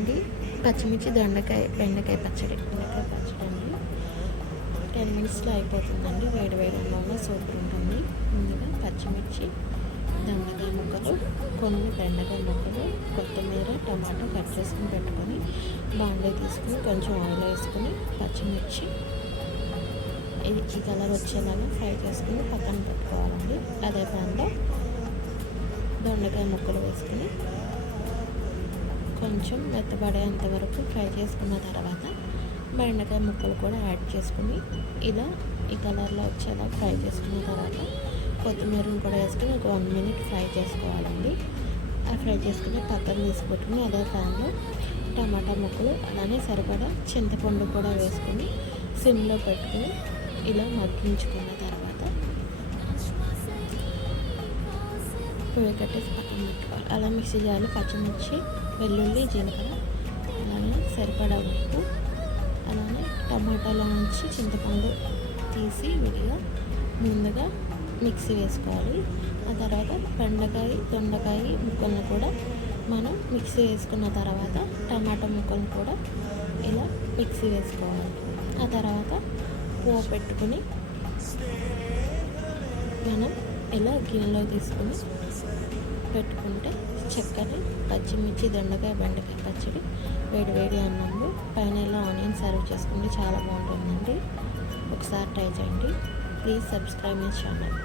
అండి, పచ్చిమిర్చి బెండకాయ పచ్చడి అండి. 10 మినిట్స్లో అయిపోతుందండి. వేడి వేడి అన్నంలో సూపర్ ఉంటుంది. ముందుగా పచ్చిమిర్చి, దొండకాయ ముక్కలు, కొన్ని బెండకాయ ముక్కలు, కొత్తిమీర, టమాటో కట్ చేసుకుని పెట్టుకొని బాండీ తీసుకుని కొంచెం ఆయిల్ వేసుకొని పచ్చిమిర్చి ఈ కలర్ వచ్చేలాగా ఫ్రై చేసుకుని పక్కన పెట్టుకోవాలండి. అదే ప్యాన్లో దొండకాయ ముక్కలు వేసుకుని కొంచెం మెత్తబడేంత వరకు ఫ్రై చేసుకున్న తర్వాత బెండకాయ ముక్కలు కూడా యాడ్ చేసుకుని ఇలా ఈ కలర్లో వచ్చేలా ఫ్రై చేసుకున్న తర్వాత కొత్తిమీరను కూడా వేసుకుని ఒక 1 మినిట్ ఫ్రై చేసుకోవాలండి. ఆ ఫ్రై చేసుకుని పక్కన తీసుకుని అదే ప్యాన్లో టమాటా ముక్కలు అలానే సరిపడా చింతపండు కూడా వేసుకుని సిమ్లో పెట్టుకుని ఇలా మగ్గించుకున్న తర్వాత పొయ్యి కట్టేసి పక్కన పెట్టుకోవాలి. అలా మిక్సీ జార్లో పచ్చిమిర్చి, వెల్లుల్లి, జీలకర్ర, అలానే సరిపడా ఉప్పు, అలానే టమాటాలో నుంచి చింతపండు తీసి విడిగా ముందుగా మిక్సీ వేసుకోవాలి. ఆ తర్వాత బెండకాయ, దొండకాయ ముక్కలను కూడా మనం మిక్సీ వేసుకున్న తర్వాత టమాటా ముక్కలను కూడా ఇలా మిక్సీ వేసుకోవాలి. ఆ తర్వాత పోపు పెట్టుకుని మనం ఇలా గిన్నెలో తీసుకుని పెట్టుకుంటే చక్కని పచ్చిమిర్చి, దొండకాయ, బెండకాయ పచ్చడి వేడి వేడి అన్నంలో పైన ఇలా ఆనియన్ సర్వ్ చేసుకుంటే చాలా బాగుంటుందండి. ఒకసారి ట్రై చేయండి. Please subscribe my channel.